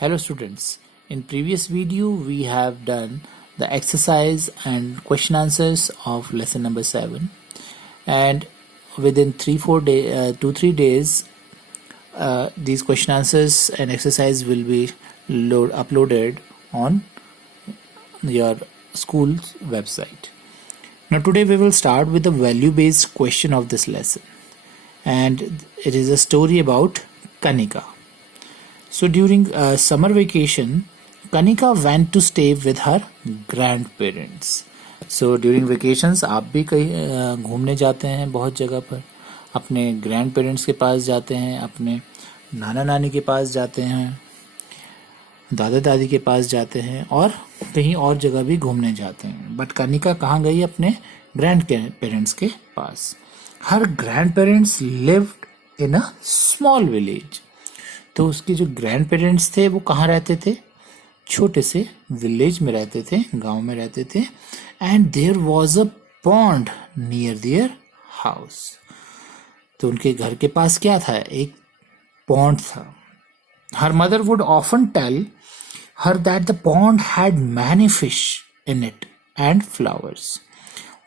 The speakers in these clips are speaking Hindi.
Hello students, in previous video we have done the exercise and question answers of lesson number 7, and within 2-3 days these question answers and exercise will be uploaded on your school's website. Now today we will start with the value based question of this lesson, and it is a story about Kanika. So during summer vacation, Kanika went to stay with her grandparents. So during vacations आप भी कहीं घूमने जाते हैं बहुत जगह पर, अपने ग्रैंड पेरेंट्स के पास जाते हैं, अपने नाना नानी के पास जाते हैं, दादा दादी के पास जाते हैं और कहीं और जगह भी घूमने जाते हैं. बट कनिका कहाँ गई? अपने ग्रैंड पेरेंट्स के पास. हर grandparents lived in a small village. तो उसके जो ग्रैंड पेरेंट्स थे वो कहाँ रहते थे? छोटे से विलेज में रहते थे, गांव में रहते थे. And there was a pond near their house. तो उनके घर के पास क्या था? एक पॉन्ड था. Her mother would often tell her that the pond had many fish in it and flowers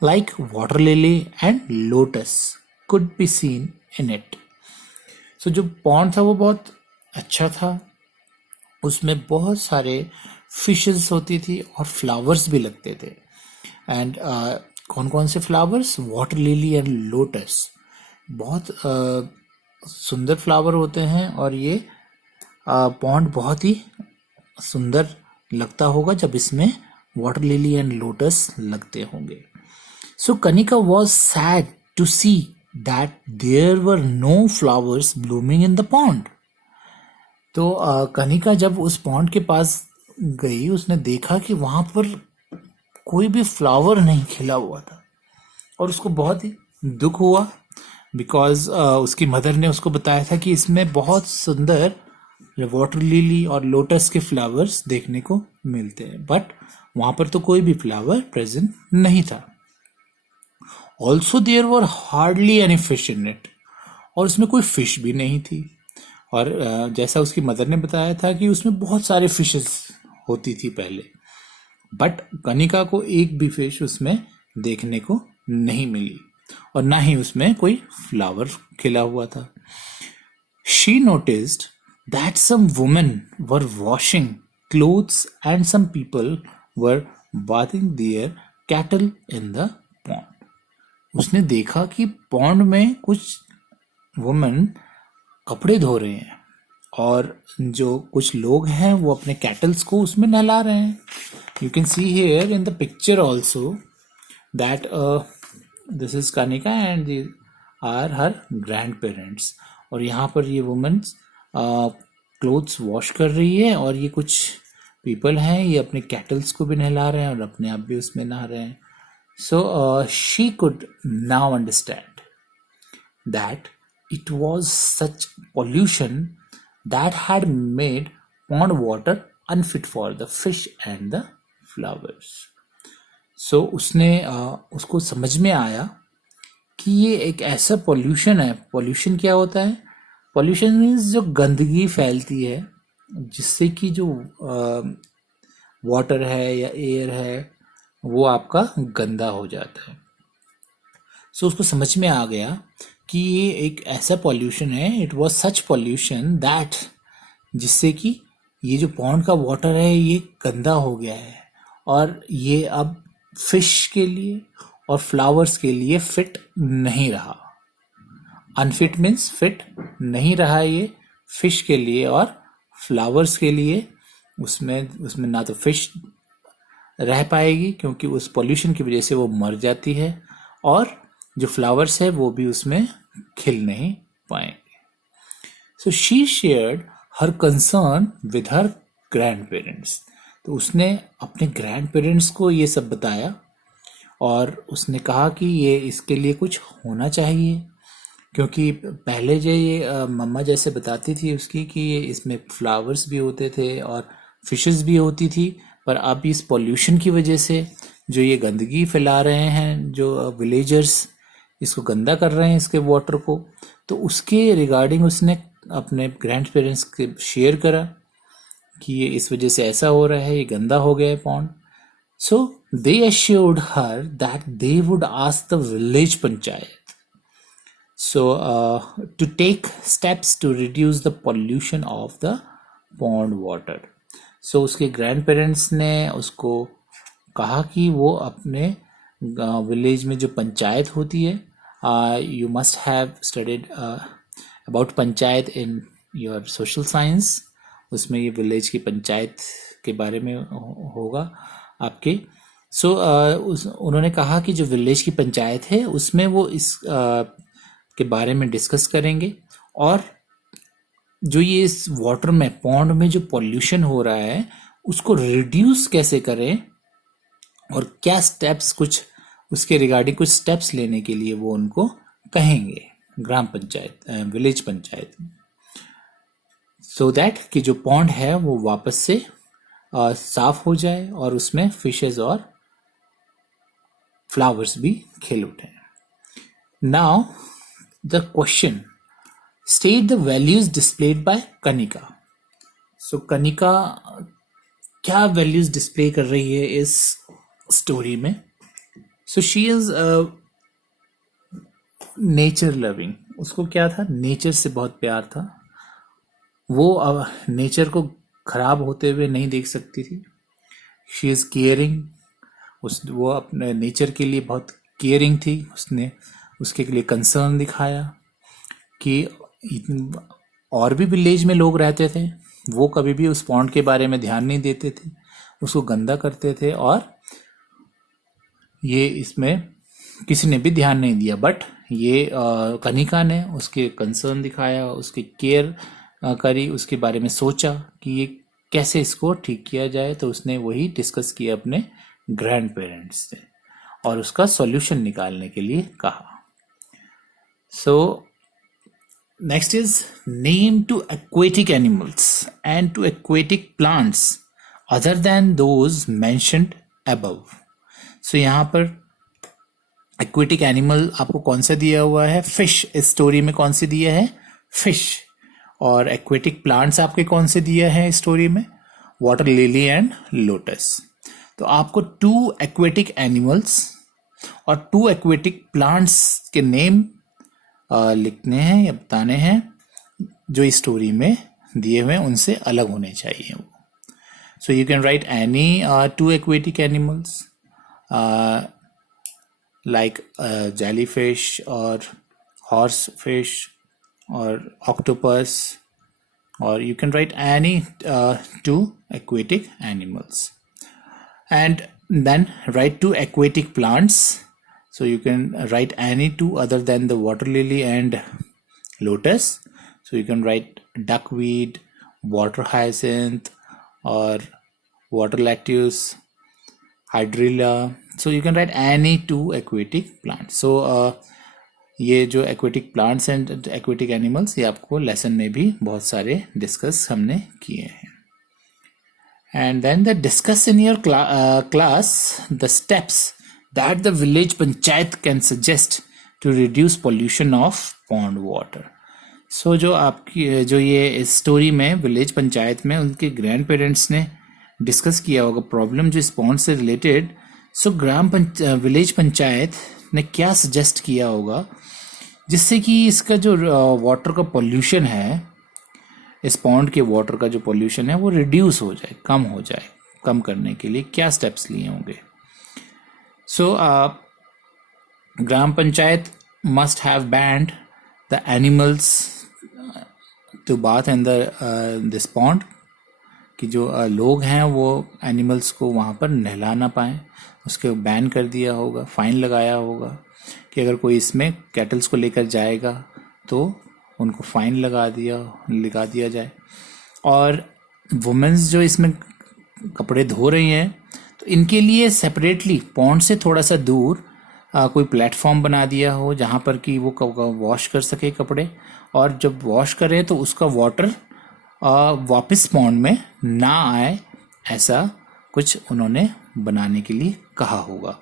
like water lily and lotus could be seen in it. So जो पॉन्ड था वो बहुत अच्छा था, उसमें बहुत सारे फिशेस होती थी और फ्लावर्स भी लगते थे. एंड कौन कौन से flowers? Water lily and lotus. बहुत सुंदर फ्लावर होते हैं और ये पॉन्ड बहुत ही सुंदर लगता होगा जब इसमें वाटर लिली एंड लोटस लगते होंगे. So Kanika was sad to see that there were no flowers blooming in the pond. तो कनिका जब उस पॉन्ड के पास गई, उसने देखा कि वहां पर कोई भी फ्लावर नहीं खिला हुआ था और उसको बहुत ही दुख हुआ. बिकॉज उसकी मदर ने उसको बताया था कि इसमें बहुत सुंदर वाटर लिली और लोटस के फ्लावर्स देखने को मिलते हैं, बट वहां पर तो कोई भी फ्लावर प्रेजेंट नहीं था. Also there were hardly any fish in it. और उसमें कोई फिश भी नहीं थी. और जैसा उसकी मदर ने बताया था कि उसमें बहुत सारे फिशेस होती थी पहले, बट कनिका को एक भी फिश उसमें देखने को नहीं मिली और ना ही उसमें कोई फ्लावर खिला हुआ था. She noticed that some women were washing clothes and some people were bathing their cattle in the pond. उसने देखा कि पॉन्ड में कुछ वुमेन कपड़े धो रहे हैं और जो कुछ लोग हैं वो अपने कैटल्स को उसमें नहला रहे हैं. You can see here in the picture also that this is Kanika and are her grandparents. और यहाँ पर ये वुमेन्स क्लोथ्स वॉश कर रही है और ये कुछ पीपल हैं, ये अपने कैटल्स को भी नहला रहे हैं और अपने आप भी उसमें नहा रहे हैं. So she could now understand that it was such pollution that had made pond water unfit for the fish and the flowers. So उसको समझ में आया कि ये एक ऐसा पोल्यूशन है. पोल्यूशन क्या होता है? पोल्यूशन मीन्स जो गंदगी फैलती है जिससे कि जो वाटर है या एयर है वो आपका गंदा हो जाता है. सो उसको समझ में आ गया कि ये एक ऐसा पॉल्यूशन है. It was such pollution that जिससे कि ये जो पॉन्ड का वाटर है ये गंदा हो गया है और ये अब फिश के लिए और फ्लावर्स के लिए फिट नहीं रहा. अनफिट मीन्स फिट नहीं रहा ये फिश के लिए और फ्लावर्स के लिए. उसमें ना तो फिश रह पाएगी क्योंकि उस पॉल्यूशन की वजह से वो मर जाती है और जो फ्लावर्स है वो भी उसमें खिल नहीं पाएंगे. So she shared her concern with her grand parents. तो उसने अपने ग्रैंड पेरेंट्स को ये सब बताया और उसने कहा कि ये इसके लिए कुछ होना चाहिए, क्योंकि पहले जो ये मम्मा जैसे बताती थी उसकी कि ये इसमें फ्लावर्स भी होते थे और फिशेस भी होती थी, पर अब इस पॉल्यूशन की वजह से जो ये गंदगी फैला रहे हैं, जो विलेजर्स इसको गंदा कर रहे हैं इसके वाटर को, तो उसके रिगार्डिंग उसने अपने ग्रैंड पेरेंट्स के शेयर करा कि ये इस वजह से ऐसा हो रहा है, ये गंदा हो गया है pond. So they assured her that they would ask the village panchayat to take steps to reduce the pollution of the pond water. So उसके grandparents ने उसको कहा कि वो अपने विलेज में जो पंचायत होती है, you must have studied about panchayat in your social science. उसमें ये विलेज की पंचायत के बारे में होगा आपके. उन्होंने कहा कि जो विलेज की पंचायत है उसमें वो इस के बारे में डिस्कस करेंगे, और जो ये इस वाटर में पॉन्ड में जो पॉल्यूशन हो रहा है उसको रिड्यूस कैसे करें और क्या स्टेप्स, कुछ उसके रिगार्डिंग कुछ स्टेप्स लेने के लिए वो उनको कहेंगे ग्राम panchayat, village panchayat, so that कि जो पॉन्ड है वो वापस से साफ हो जाए और उसमें फिशेस और फ्लावर्स भी खिल उठे. Now the question, state the values displayed by Kanika. So Kanika क्या वैल्यूज डिस्प्ले कर रही है इस स्टोरी में? So she is nature loving. उसको क्या था, नेचर से बहुत प्यार था. वो नेचर को खराब होते हुए नहीं देख सकती थी. She is caring. वो अपने नेचर के लिए बहुत केयरिंग थी. उसने उसके लिए कंसर्न दिखाया कि और भी विलेज में लोग रहते थे, वो कभी भी उस पॉन्ड के बारे में ध्यान नहीं देते थे, उसको गंदा करते थे, और ये इसमें किसी ने भी ध्यान नहीं दिया. बट ये कनिका ने उसके कंसर्न दिखाया, उसकी केयर करी, उसके बारे में सोचा कि ये कैसे इसको ठीक किया जाए. तो उसने वही डिस्कस किया अपने ग्रैंड पेरेंट्स से और उसका सॉल्यूशन निकालने के लिए कहा. So next is name two aquatic animals and two aquatic plants other than those mentioned above. So यहाँ पर एक्वेटिक एनिमल आपको कौन सा दिया हुआ है? फिश. इस स्टोरी में कौन से दिया है? फिश. और एक्वेटिक प्लांट्स आपके कौन से दिया है स्टोरी में? Water lily and lotus. तो आपको 2 एक्वेटिक एनिमल्स और 2 एक्वेटिक प्लांट्स के नेम लिखने हैं या बताने हैं जो इस स्टोरी में दिए हुए उनसे अलग होने चाहिए. So you can write any 2 aquatic animals like jellyfish और horse fish or octopus, or you can write any 2 aquatic animals, and then write 2 aquatic plants. So you can write any 2 other than the water lily and lotus. So you can write duckweed, water hyacinth, or water lettuce, hydrilla. So you can write any 2 aquatic plants. So ये जो aquatic plants and aquatic animals ये आपको लेसन में भी बहुत सारे डिस्कस हमने किए हैं. And then the discuss in your class the steps that the village panchayat can suggest to reduce pollution of pond water. So जो आपकी जो ये इस स्टोरी में विलेज पंचायत में उनके ग्रैंड पेरेंट्स ने डिस्कस किया होगा प्रॉब्लम जो इस पॉन्ड से रिलेटेड. सो विलेज पंचायत ने क्या सजेस्ट किया होगा जिससे कि इसका जो वाटर का पोल्यूशन है, इस पॉन्ड के वाटर का जो पोल्यूशन है वो रिड्यूस हो जाए, कम हो जाए. कम करने के लिए क्या स्टेप्स लिए होंगे? सो ग्राम panchayat must have banned the animals to bath in this pond, कि जो लोग हैं वो एनिमल्स को वहाँ पर नहला ना पाएँ, उसके बैन कर दिया होगा, फाइन लगाया होगा कि अगर कोई इसमें कैटल्स को लेकर जाएगा तो उनको फाइन लगा दिया जाए. और वुमेन्स जो इसमें कपड़े धो रही हैं तो इनके लिए सेपरेटली पॉन्ड से थोड़ा सा दूर कोई प्लेटफॉर्म बना दिया हो जहाँ पर कि वो वॉश कर सके कपड़े, और जब वॉश करें तो उसका वाटर वापस पॉन्ड में ना आए, ऐसा कुछ उन्होंने बनाने के लिए कहा होगा.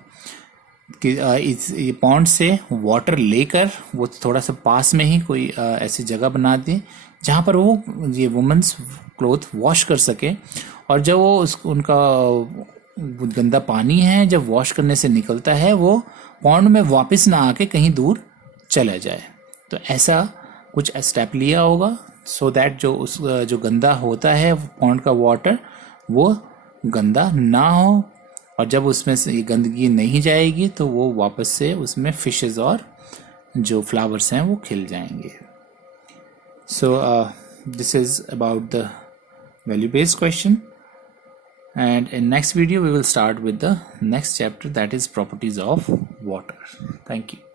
कि इस पॉन्ड से वाटर लेकर वो थोड़ा सा पास में ही कोई ऐसी जगह बना दें जहाँ पर वो ये वुमेन्स क्लोथ वॉश कर सके, और जब वो उनका गंदा पानी है जब वॉश करने से निकलता है वो पॉन्ड में वापस ना आके कहीं दूर चला जाए। तो ऐसा कुछ स्टेप लिया होगा सो दैट जो गंदा होता है पॉन्ड का वाटर वो गंदा ना हो, और जब उसमें से गंदगी नहीं जाएगी तो वो वापस से उसमें फिशेस और जो फ्लावर्स हैं वो खिल जाएंगे। So this is about the value based question, and in next video we will start with the next chapter, that is properties of water. Thank you.